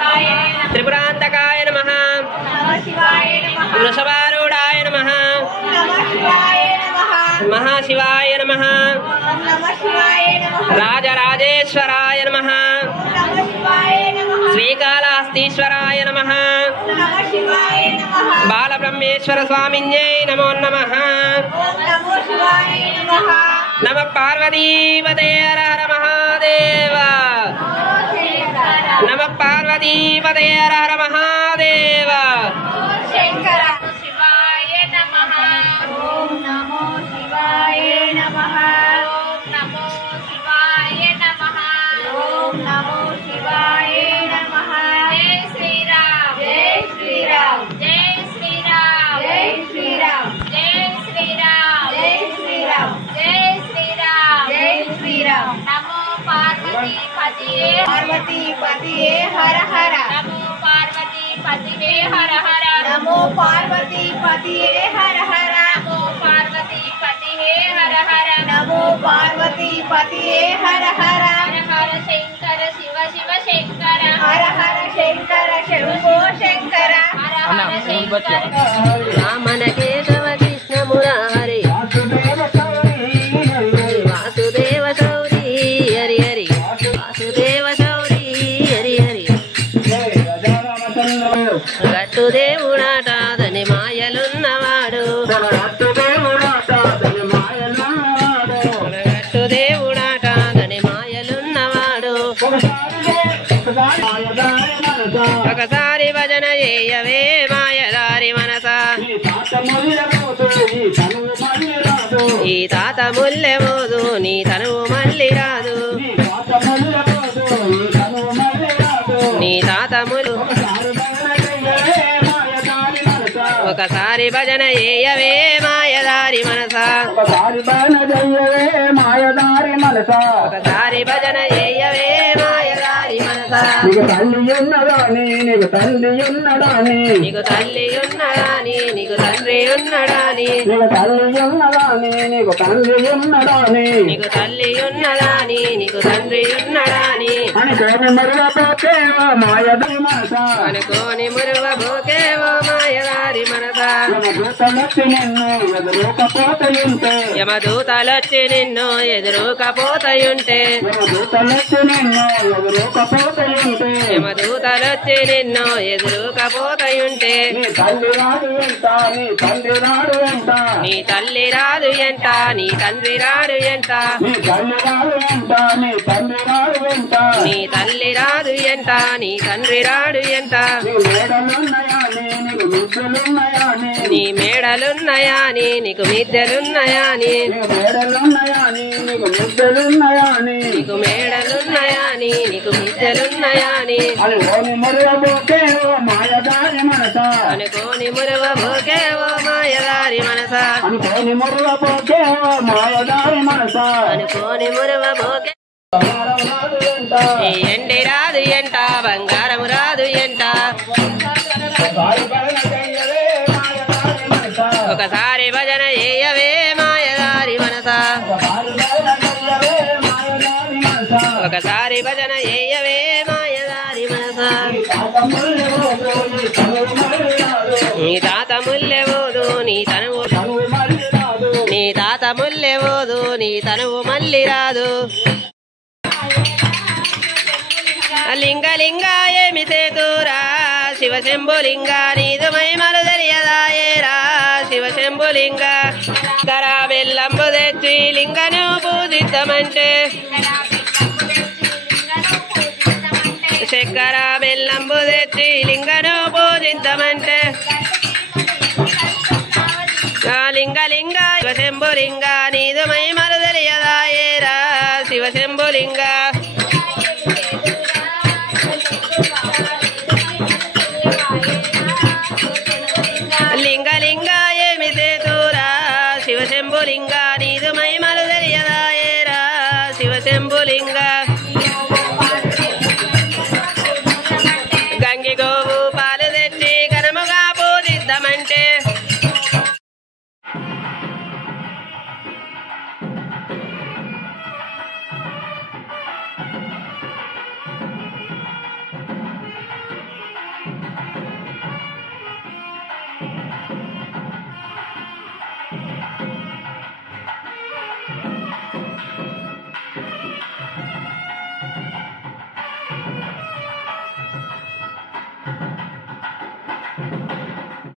त्रिपुरान्तकाय नमः वृषभारूढाय नमः महाशिवाय नमः राजराजेश्वराय नमः श्रीकालास्तीश्वराय नमः बालब्रह्मेश्वर स्वामिन्यै नमो नमः नमः पार्वतीपते हर हर महादेव नमः पार्वतीपते हर हर महादेव शिवाय नमः ओम नमो शिवाय नमः ओम नमो शिवाय नमः ओम नमो शिवाय नमः जय श्री राम जय श्री राम जय श्री राम जय श्री राम जय श्री राम जय श्री राम जय श्री राम जय श्री राम नमो पार्वती पतिये हर हर नमो पार्वती पतिये हर हर नमो पार्वती पतिये हर हर नमो पार्वती पतिये हर हर नमो पार्वती पतिये हर हर हर हर शंकर शिव शिव शंकर हर हर शंकर शंभो शंकर हर हर शंकर रामन केशव कृष्ण मुरारी वासुदेव सौरी हरि हरि वासुदेव सौरी हरि हरि గట్టు దేవుడాట దని మాయలున్నవాడు గట్టు దేవుడాట దని మాయలున్నవాడు ఒకసారి భజన చేయవే మాయదారి మనస ఈ తాత ముల్లెమోదు నీ తనువు మళ్ళీ రాదు నీ తాత ములు ఒకసారి భజన చేయవే మాయదారి మనస ఒకసారి భజన చేయవే మాయదారి మనస నీకు తల్లి ఉన్నదాని నీకు తండ్రి ఉన్నదాని నీకు తల్లి ఉన్నదాని నీకు తండ్రి ఉన్నదాని నీకు తల్లి ఉన్నదాని నీకు తండ్రి ఉన్నదాని నీకు తల్లి ఉన్నదాని నీకు తండ్రి ఉన్నదాని అనుకోని మురువబోకేవో మాయదారి మనస అనుకోని మురువబోకేవో మాయదారి మనస యమదూతలొచ్చి నిన్ను ఎదురుకపోతయుంటే యమదూతలొచ్చి నిన్ను ఎదురుకపోతయుంటే నీ తల్లి రాదు ఎంట నీ తండ్రి రాడు ఎంట నీ తల్లి రాదు ఎంట నీ తండ్రి రాడు ఎంట నీ తల్లి రాదు ఎంట నీ తండ్రి రాడు ఎంట నీ తల్లి రాదు ఎంట నీ తండ్రి రాడు ఎంట నీ మేడలున్నాయాని నీకు మిద్దెలున్నాయాని నీకు మేడలున్నాయాని నీకు మిద్దెలున్నాయాని అనుకోని మురువబోకేవో మాయదారి మనస అనుకోని మురువబోకేవో మాయదారి మనస అనుకోని మురువబోకేవో మాయదారి మనస అనుకోని మురువబోకే ఎండి రాదు ఎంట బంగారం రాదు ఎంట ఒకసారి భజన చేయవే మాయదారి మనస ఒకసారి భజన చేయవే మాయదారి మనస నీ తాత ముల్లెవోదు నీ తనువు నీ తాత ముల్లెవోదు నీ తనువు మళ్ళీ రాదు లింగ లింగ ఏమి సేతురా శివశంభులింగ నీదు మహిమలు తెలియదాయేరా శివశంభులింగ కరా బెల్లంబు తెచ్చి లింగను పూజిద్దామంటే చక్కెర బెల్లంబు తెచ్చి లింగను పూజిద్దామంటే లింగ లింగ శివశంభులింగ